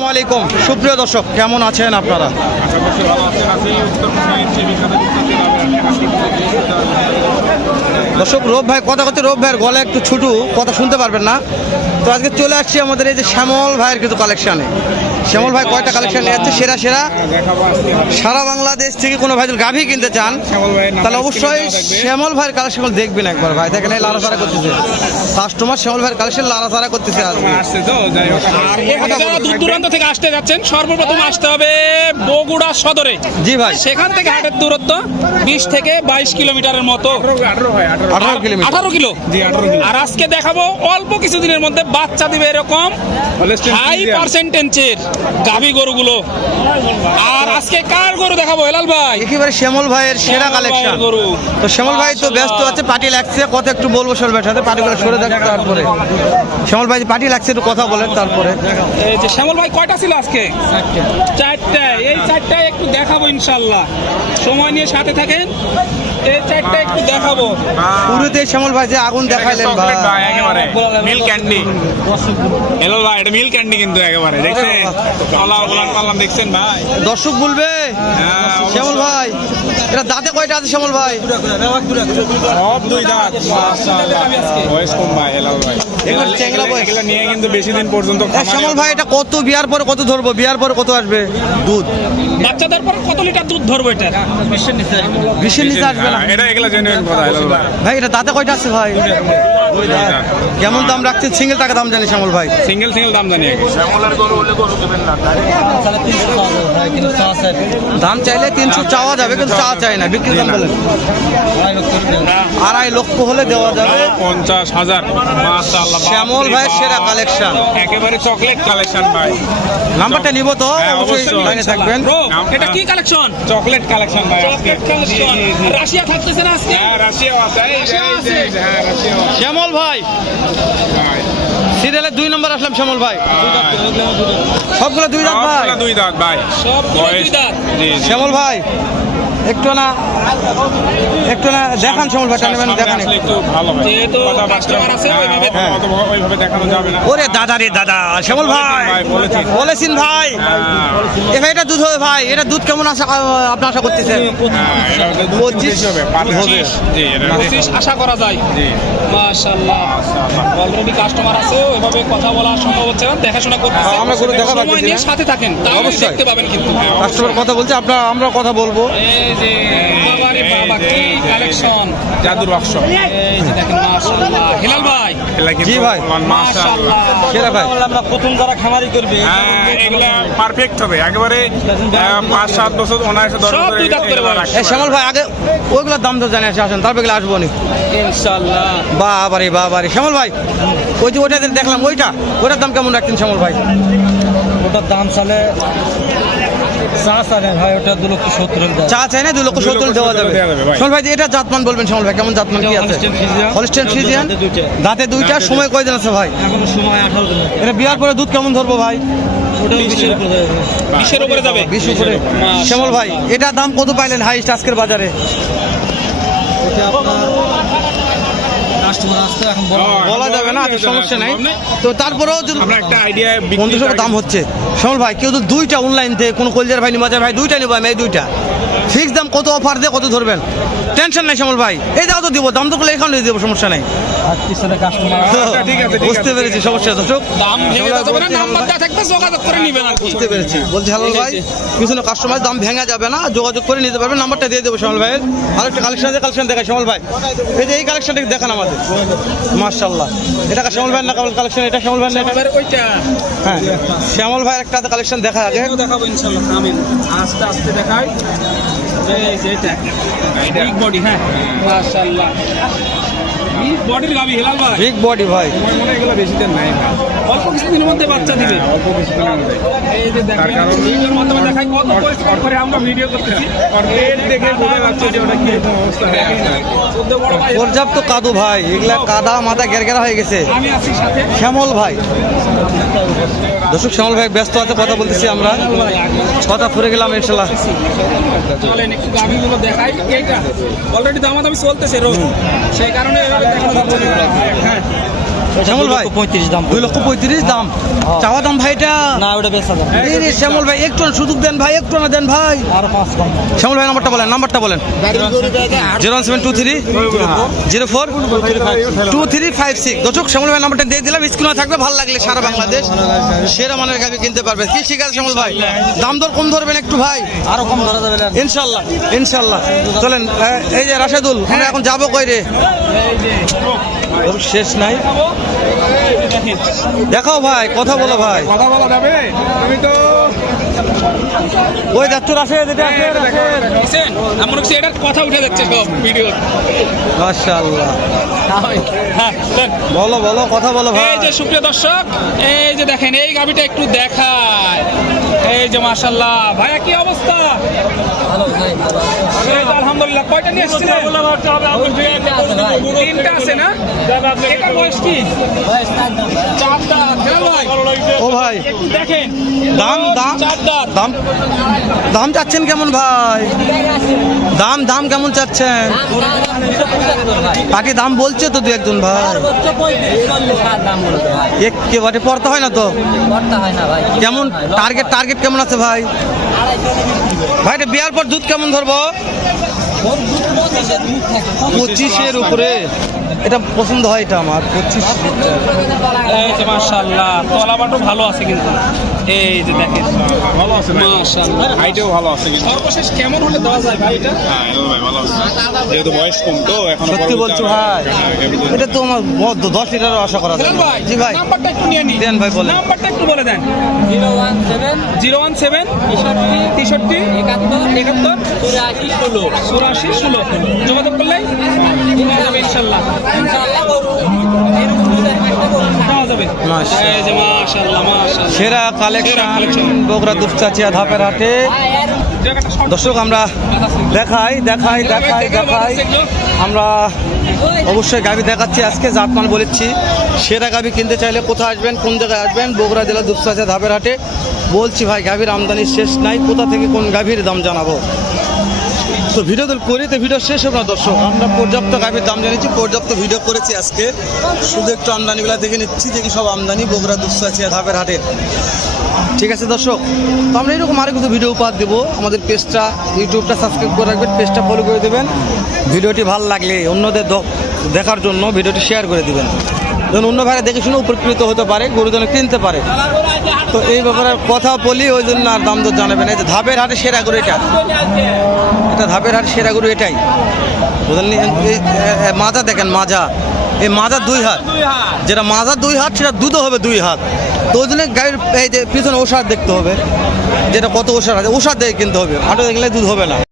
আসসালামু আলাইকুম সুপ্রিয় দর্শক, কেমন আছেন আপনারা? দর্শক, রূপ ভাই কথা কথা, রূপ ভাইয়ের গলা একটু ছোটো, কথা শুনতে পারবেন না। তো আজকে চলে আসছি আমাদের এই যে শ্যামল ভাইয়ের কিছু কালেকশানে। শ্যামল ভাই কয়টা কালেকশন নিয়ে যাচ্ছে সেরা সেরা। সারা বাংলাদেশ থেকে কোনো ভাই যদি গাভী কিনতে চান তাহলে অবশ্যই শ্যামল ভাইয়ের কালেকশন দেখবেন একবার। ভাই দেখেন এই লাড়াচাড়া করতেছে, কাস্টমার শ্যামল ভাইয়ের কালেকশন লাড়াচাড়া করতেছে। দূর দূরান্ত থেকে আসতে যাচ্ছেন, সর্বপ্রথম আসতে হবে বগুড়া সদরে। জি ভাই, সেখান থেকে হাটের দূরত্ব 20 থেকে 22 কিলোমিটারের মতো। 18 কিলো। আর আজকে দেখাবো অল্প কিছুদিনের মধ্যে বাচ্চা দিবে এরকম হাই পার্সেন্টেজের গাভী গরুগুলো। আর আজকে কার গরু দেখাবো হেলাল ভাই? একেবারে শ্যামল ভাইয়ের সেরা কালেকশন। তো শ্যামল ভাই তো ব্যস্ত আছে, পার্টি লাগছে, কথা একটু বলবো শ্যামল ভাইয়ের সাথে। পার্টিগুলো সরে দেখ, তারপরে শ্যামল ভাই পার্টি লাগছে, একটু কথা বলেন তারপরে। এই যে শ্যামল ভাই কয়টা ছিল আজকে? 4টা। এই 4টায় একটু দেখাবো ইনশাআল্লাহ, সময় নিয়ে সাথে থাকেন। এই 4টা একটু দেখাবো। পুরোতে শ্যামল ভাই যে আগুন দেখাইলেন ভাই, একেবারে মিল ক্যান্ডি। হ্যালো ভাই, এটা মিল ক্যান্ডি কিন্তু একেবারে দেখছেন, কলা গোলান পাল্লাম দেখছেন ভাই। দর্শক বলবে শ্যামল ভাই এটা দাঁতে কয়টা আছে শ্যামল ভাই? সব দুই দাঁত, মাশাআল্লাহ। বয়স কম ভাই হেলাল ভাই, এগুলো চ্যাংড়া বয়স। এগুলো নিয়ে কিন্তু বেশি দিন পর্যন্ত শ্যামল ভাই এটা কত বিয়ার পরে কত ধরবো, বিয়ার পরে কত আসবে দুধ? বাচ্চাদের পর কত লিটার দুধ ধরবো এটা? 20-এর নিচে আসবে না এটা এগুলো জেনুইন কথা হেলাল ভাই। ভাই এটা দাঁতে কয়টা আছে ভাই? দুই দাঁত। কেমন দাম রাখছেন? সিঙ্গেল টাকা দাম জানি শ্যামল ভাই? সিঙ্গেল দাম জানি আগে। শ্যামলের গরু হলে গরু দেবেন না, দাম চাইলে 300 চাওয়া যাবে, কিন্তু চাওয়া চাই না, বিক্রির দাম বলেন 2.5 লক্ষ হলে দেওয়া যাবে। 50,000। মাশাআল্লাহ, শ্যামল ভাইয়ের সেরা কালেকশন, একেবারে চকলেট কালেকশন ভাই। নাম্বারটা নিব তো, হ্যাঁ, অবশ্যই অবশ্যই। লাইনে থাকবেন। এটা কি কালেকশন? চকলেট কালেকশন ভাই আজকে। Chocolate collection. রাশিয়া থাকতেছে না আজকে? হ্যাঁ, রাশিয়াও আছে। এই যে, হ্যাঁ, রাশিয়াও আছে। শ্যামল ভাই ভাই, সিরিয়ালে 2 নম্বর আসলাম শ্যামল ভাই। সবগুলো 2 দাঁত ভাই। সবগুলো দুই দাঁত ভাই। সবগুলো বয়স- 2 দাঁত। জি, জি। শ্যামল ভাই একটু না দেখান শ্যামল ভাই, টানবেন সামনে দেখান। আসলে একটু ভালো হয়। যেহেতু কথাবার্তা- কাস্টমার আছে, হ্যাঁ, ওইভাবে- হ্যাঁ। ওইভাবে দেখানো যাবে না। ওরে দাদা রে দাদা, শ্যামল ভাই বলেছি। বলেছেন ভাই। হ্যাঁ, এ ভাই এটা দুধ হবে ভাই, এটা দুধ কেমন আপনি আশা করতেছেন? হ্যাঁ, এটা হচ্ছে দুধ 25 বেশি হবে, পার হবে। জি, এটা 25 আশা করা যায়। জি। মাশাআল্লাহ, অলরেডি কাস্টমার আছে, ওইভাবে কথা বলা সম্ভব হচ্ছে না, দেখাশোনা করতেছে। আমরা কোনো দেখা সময় পাচ্ছি নিয়ে না। সাথে থাকেন, তাহলে অবশ্যই। দেখতে পাবেন কিন্তু। কাস্টমার কথা বলছে, আমরা কথা বলবো। এই যে বাবারে বাবা, কি কালেকশন! জাদুর বাক্স। এই যে দেখেন, মাশাআল্লাহ। হিলাল ভাই, এগুলা কিন্তু জি ভাই। মাশাআল্লাহ। সেরা ভাই, আমরা প্রথম যারা খামারি করবে হ্যাঁ, এগুলা পারফেক্ট হবে একেবারে। 5-7 বছর অনায়াসে 10 সব দুই দাঁত করে বয়স। এই শ্যামল ভাই আগে ওইগুলোর দাম তো জানি আসেন, তারপর এগুলো আসবো নি। ইনশাআল্লাহ। বাবারে শ্যামল ভাই, ওই যে ওইটা দেখলাম, ওইটার দাম কেমন রাখছেন শ্যামল ভাই? ওটার দাম চালে ভাই, ওটা 2,70,000 চা চাই না, 2,70,000 দেওয়া যাবে। দেওয়া যাবে ভাই। শ্যামল ভাই এটা জাতমান বলবেন শ্যামল ভাই, কেমন জাতমান কি আছে? হলস্টেইন ফ্রিজিয়ান, দাঁতে 2টা, সময় কয়দিন আছে ভাই? এখন সময় 18 দিন। এটা বিয়ার পরে দুধ কেমন ধরবো ভাই? ওটা 20-এর উপরে যাবে। 20-এর উপরে যাবে। 20 উপরে। মাশাআল্লাহ। শ্যামল ভাই এটা দাম কত পাইলেন হাইস্ট আজকের বাজারে? এটা আপনার কাস্টমার আসতে এখন বলা যাবে না, সমস্যা নাই। তো তারপরেও যদি আমরা একটা আইডিয়া বন্ধুর সাথে দাম হচ্ছে শ্যামল ভাই, কেউ তো 2টা অনলাইন থেকে, কোনো কলজার ভাই নিমাজার ভাই 2টা নিবো, আমি এই 2টা ফিক্স দাম, কত অফার দিয়ে কত ধরবেন? টেনশন নাই শ্যামল ভাই, এই দাও তো দিব, দাম তো করলে এখানে দিব, সমস্যা নাই। পিছনে কাস্টমার ঠিক আছে, বুঝতে পেরেছি, সমস্যা দর্শক দাম ভেঙে যাবে না, নাম্বারটা থাকবে, যোগাযোগ করে নেবেন আর কি। বুঝতে পেরেছি। বলছি হ্যালো ভাই, পিছনে কাস্টমার দাম ভেঙে যাবে না, যোগাযোগ করে নিতে পারবেন, নাম্বারটা দিয়ে দেবো শ্যামল ভাইয়ের। আরেকটা কালেকশন দেখায় শ্যামল ভাই, এই যে এই কালেকশনটা দেখান আমাদের। মাশাআল্লাহ, এটা শ্যামল ভাইয়ের না কালেকশন? এটা শ্যামল ভাইয়ের না? এবার ওইটা হ্যাঁ, শ্যামল ভাইয়ের একটা কালেকশন দেখা আগে। দেখাবো ইনশাআল্লাহ। আমিন, আস্তে আস্তে দেখাই। এই যে এটা বিগ বডি, হ্যাঁ, মাশাআল্লাহ, বিগ বডির গাবি হিলাল ভাই। বিগ বডি ভাই, আমার মনে হয় এগুলো বেশি দিন নাই ভাই। অল্প কিছুদিনের মধ্যে বাচ্চা দিবে। হ্যাঁ, অল্প কিছুদিনের মধ্যে। এই যে দেখেন, তার কারণ- ভিডিওর মাধ্যমে দেখাই কত পরিষ্কার করে আমরা ভিডিও করতেছি। আর পেট দেখে বোঝা যাচ্ছে যে ওটা কি অবস্থা। চোদ্দ বড় ভাই, পর্যাপ্ত কাদু ভাই, এগুলা কাদা মাথা গেরগেরা হয়ে গেছে। আমি আছি সাথে। শ্যামল ভাই, দর্শক শ্যামল ভাই ব্যস্ত আছে, কথা বলতেছি আমরা, কথা ফুরে গেলাম ইনশাল্লাহ। চলেন একটু গাভিগুলো দেখাই। এইটা অলরেডি দামাদামি চলতেছে রোজ, সেই কারণে এভাবে দেখানো যাচ্ছে না। হ্যাঁ, শ্যামল ভাই 35 দাম 2,35,000 দাম চাওয়া দাম ভাই এটা না ওটা বেচা দাম এই রে শ্যামল ভাই একটু সুযোগ দেন ভাই, একটু না দেন ভাই। আর 5 কম শ্যামল ভাই নাম্বারটা বলেন 01723 04 2356। দর্শক শ্যামল ভাই নাম্বারটা দিয়ে দিলাম, স্ক্রিনে থাকবে, ভালো লাগলে সারা বাংলাদেশ সেরা মানের গাভি কিনতে পারবে। কি ঠিক আছে শ্যামল ভাই, দাম দর কম ধরবেন একটু ভাই, আরো কম ধরা যাবে না ইনশাল্লাহ ইনশাল্লাহ। চলেন এই যে রাশেদুল, আমরা এখন যাবো কই রে, ওর শেষ নাই। দেখাও ভাই, কথা বলো ভাই, কথা বলা যাবে? তুমি তো ওই যাচ্ছ রাশেদ, এটা আছে রাশেদ। দেখছেন? আমার কাছে এটার কথা উঠে যাচ্ছে সব ভিডিও। মাশাআল্লাহ, হ্যাঁ দেন। বলো বলো, কথা বলো ভাই। এই যে সুপ্রিয় দর্শক, এই যে দেখেন এই গাভিটা একটু দেখায়। এই যে মাশাআল্লাহ, ভাইয়া কি অবস্থা? এই যে আলহামদুলিল্লাহ। কয়টা নিয়ে এসেছিলেন? তিনটা আছে না? এটার বয়স কি? চারটা। কেন ভাই? ও ভাই, একটু দেখেন। দাম দাম চার দাঁত। দাম দাম চাচ্ছেন কেমন ভাই? দাম কেমন চাচ্ছেন? তাকে দাম বলছে তো দু একজন ভাই, একেবারে পড়তে হয় না তো। কেমন টার্গেট কেমন আছে ভাই? ভাই এটা বিয়ার পর দুধ কেমন ধরবো? 25-এর উপরে। এটা পছন্দ হয়, এটা আমার 25। এই যে মাশাআল্লাহ, তলাবাটও ভালো আছে কিন্তু। এই যে দেখেন ভালো আছে ভাই, মাশাআল্লাহ। হাইটেও ভালো আছে কিন্তু। সর্বশেষ কেমন হলে দেওয়া যায় ভাই এটা? হ্যাঁ এলো ভাই, ভালো আছে, যেহেতু বয়স কম তো এখন। সত্যি বলছো ভাই, এটা তো আমার 10 লিটারও আশা করা যায় হেলাল না। ভাই, জি ভাই, নাম্বারটা একটু নিয়ে নিন। দেন ভাই, বলেন। নাম্বারটা একটু বলে দেন। 017 63 71 84 16 যোগাযোগ করলেই পাওয়া যাবে ইনশাআল্লাহ। পাওয়া যাবে। মাশাআল্লাহ। এই যে মাশাআল্লাহ মাশাআল্লাহ। সেরা কালেকশন বগুড়া দুপচাচিয়া ধাপের হাটে। জায়গাটা শর্ট দর্শক আমরা দেখাই আমরা অবশ্যই গাভি দেখাচ্ছি আজকে, জাতমান বলেছি। সেরা গাভি কিনতে চাইলে কোথায় আসবেন, কোন জায়গায় আসবেন? বগুড়া জেলা দুপচাচিয়া ধাপের হাটে। বলছি ভাই, গাভীর আমদানির শেষ নাই, কোথা থেকে কোন গাভীর দাম জানাবো। তো ভিডিও তো করি, তো ভিডিও শেষ হবে না দর্শক। আমরা পর্যাপ্ত গাভীর দাম জানিয়েছি, পর্যাপ্ত ভিডিও করেছি আজকে। শুধু একটু আমদানিগুলো দেখে নিচ্ছি যে কি সব আমদানি বগুড়া দুপচাচিয়া ধাপের হাটে। ঠিক আছে দর্শক, তো আমরা এরকম আরও কিছু ভিডিও উপহার দেবো। আমাদের পেজটা, ইউটিউবটা সাবস্ক্রাইব করে রাখবেন, পেজটা ফলো করে দেবেন। ভিডিওটি ভালো লাগলে অন্যদের দেখার জন্য ভিডিওটি শেয়ার করে দেবেন, যেন অন্য ভাইরা দেখে শুনে উপকৃত হতে পারে, গরু যেন কিনতে পারে। তো এই ব্যাপারে কথা বলি, ওই জন্য আর দাম দর জানাবেন। এই যে ধাপের হাটে সেরা গরু এটা ধাপের হাটে সেরা গরু এটাই, বুঝলেন? এই মাজা দেখেন, মাজা, এই মাজা 2 হাত, যেটা মাজা 2 হাত সেটা দুধও হবে 2 হাত। তো ওই জন্য গাড়ির এই যে পিছনে ওষার দেখতে হবে, যেটা কত ওষার আছে, ওষার দেখে কিনতে হবে, হাটে দেখলে দুধ হবে না।